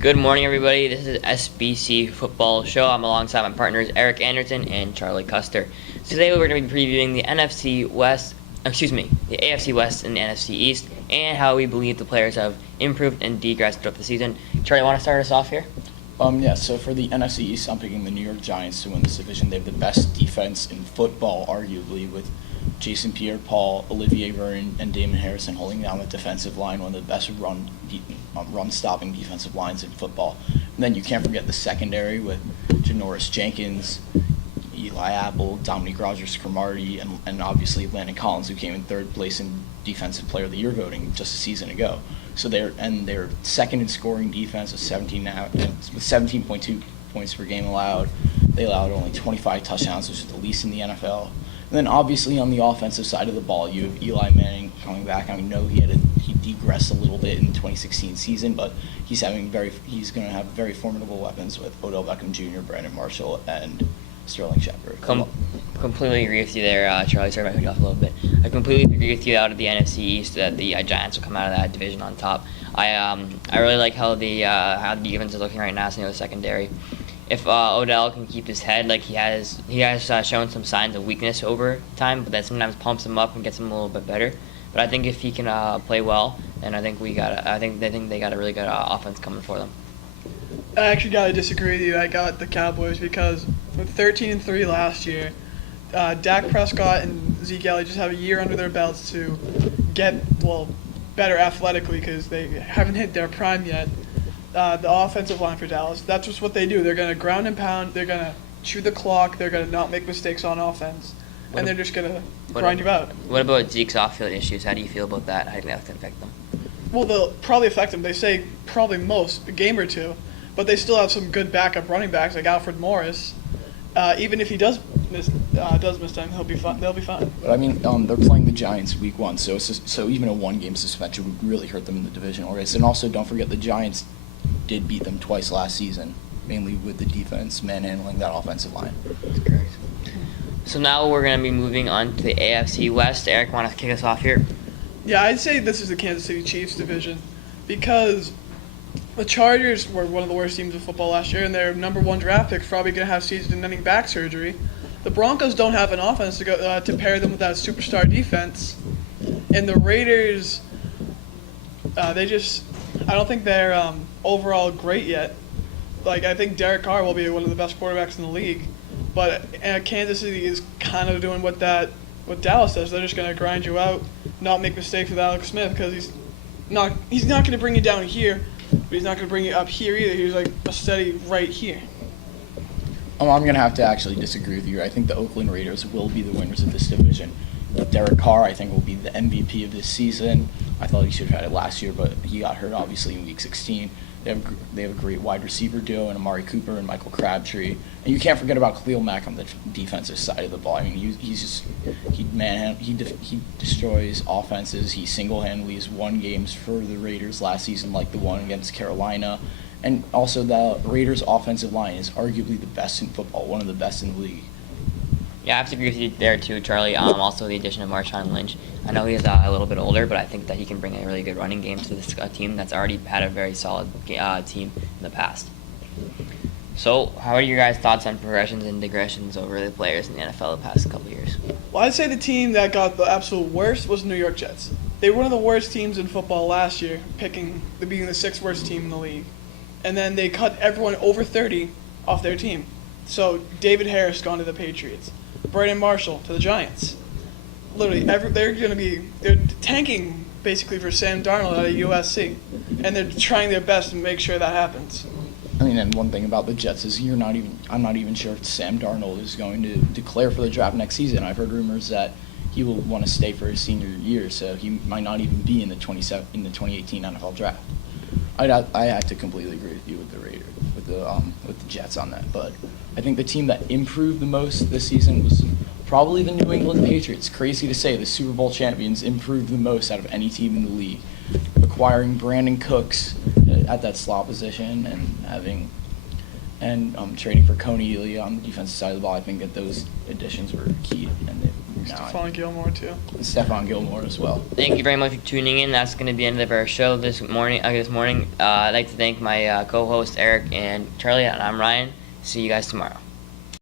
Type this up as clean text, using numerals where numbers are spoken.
Good morning, everybody. This is SBC Football Show. I'm alongside my partners Eric Anderson and Charlie Custer. Today we're going to be previewing the AFC West and the NFC East, and how we believe the players have improved and degressed throughout the season. Charlie, want to start us off here? So for the NFC East, I'm picking the New York Giants to win this division. They have the best defense in football, arguably, with Jason Pierre-Paul, Olivier Vernon, and Damon Harrison holding down the defensive line, one of the best run-stopping defensive lines in football. And then you can't forget the secondary with Janoris Jenkins, Eli Apple, Dominique Rodgers-Cromartie, and obviously Landon Collins, who came in third place in Defensive Player of the Year voting just a season ago. So they're second in scoring defense with 17.2 points per game allowed. They allowed only 25 touchdowns, which is the least in the NFL. And then obviously on the offensive side of the ball, you have Eli Manning coming back. I know he degressed a little bit in the 2016 season, but he's going to have very formidable weapons with Odell Beckham Jr., Brandon Marshall, and Sterling Shepard. Completely agree with you there, Charlie. Sorry if I cut you off a little bit. I completely agree with you out of the NFC East that the Giants will come out of that division on top. I really like how the defense is looking right now, so the secondary. If Odell can keep his head, like he has shown some signs of weakness over time, but that sometimes pumps him up and gets him a little bit better. But I think if he can play well, then I think they got a really good offense coming for them. I actually gotta disagree with you. I got the Cowboys because with 13-3 last year, Dak Prescott and Zeke Elliott just have a year under their belts to get better athletically because they haven't hit their prime yet. The offensive line for Dallas, that's just what they do. They're going to ground and pound. They're going to chew the clock. They're going to not make mistakes on offense. And they're just going to grind you out. What about Zeke's off-field issues? How do you feel about that? How do you think that can affect them? Well, they'll probably affect them. They say probably a game or two. But they still have some good backup running backs like Alfred Morris. Even if he does miss time, they'll be fine. But I mean, they're playing the Giants week 1, so even a one-game suspension would really hurt them in the divisional race. And also, don't forget the Giants did beat them twice last season, mainly with the defense manhandling that offensive line. That's correct. So now we're going to be moving on to the AFC West. Eric, want to kick us off here? Yeah, I'd say this is the Kansas City Chiefs division because the Chargers were one of the worst teams in football last year, and their number 1 draft pick's probably going to have season-ending back surgery. The Broncos don't have an offense to pair them with that superstar defense, and the Raiders, I don't think they're overall great yet. Like, I think Derek Carr will be one of the best quarterbacks in the league, but Kansas City is kind of doing what Dallas does. They're just going to grind you out, not make mistakes with Alex Smith because he's not going to bring you down here, but he's not going to bring you up here either. He's like a steady right here. I'm going to have to actually disagree with you. I think the Oakland Raiders will be the winners of this division. Derek Carr, I think, will be the MVP of this season. I thought he should have had it last year, but he got hurt, obviously, in Week 16. They have a great wide receiver duo in Amari Cooper and Michael Crabtree. And you can't forget about Khalil Mack on the defensive side of the ball. I mean, he destroys offenses. He single-handedly has won games for the Raiders last season, like the one against Carolina. And also, the Raiders' offensive line is arguably the best in football, one of the best in the league. Yeah, I have to agree with you there too, Charlie. Also, the addition of Marshawn Lynch. I know he's a little bit older, but I think that he can bring a really good running game to this team that's already had a very solid team in the past. So, how are your guys' thoughts on progressions and digressions over the players in the NFL the past couple years? Well, I'd say the team that got the absolute worst was the New York Jets. They were one of the worst teams in football last year, being the 6th worst team in the league. And then they cut everyone over 30 off their team. So David Harris gone to the Patriots. Brandon Marshall to the Giants. Literally, they're tanking basically for Sam Darnold out of USC, and they're trying their best to make sure that happens. I mean, and one thing about the Jets is I'm not even sure if Sam Darnold is going to declare for the draft next season. I've heard rumors that he will want to stay for his senior year, so he might not even be in the 2018 NFL draft. I have to completely agree with you with the Jets on that, but I think the team that improved the most this season was probably the New England Patriots. Crazy to say, the Super Bowl champions improved the most out of any team in the league, acquiring Brandon Cooks at that slot position and trading for Coney Ealy on the defensive side of the ball. I think that those additions were key, and they now. Stephon Gilmore too. And Stephon Gilmore as well. Thank you very much for tuning in. That's going to be the end of our show this morning. I'd like to thank my co-host Eric and Charlie, and I'm Ryan. See you guys tomorrow.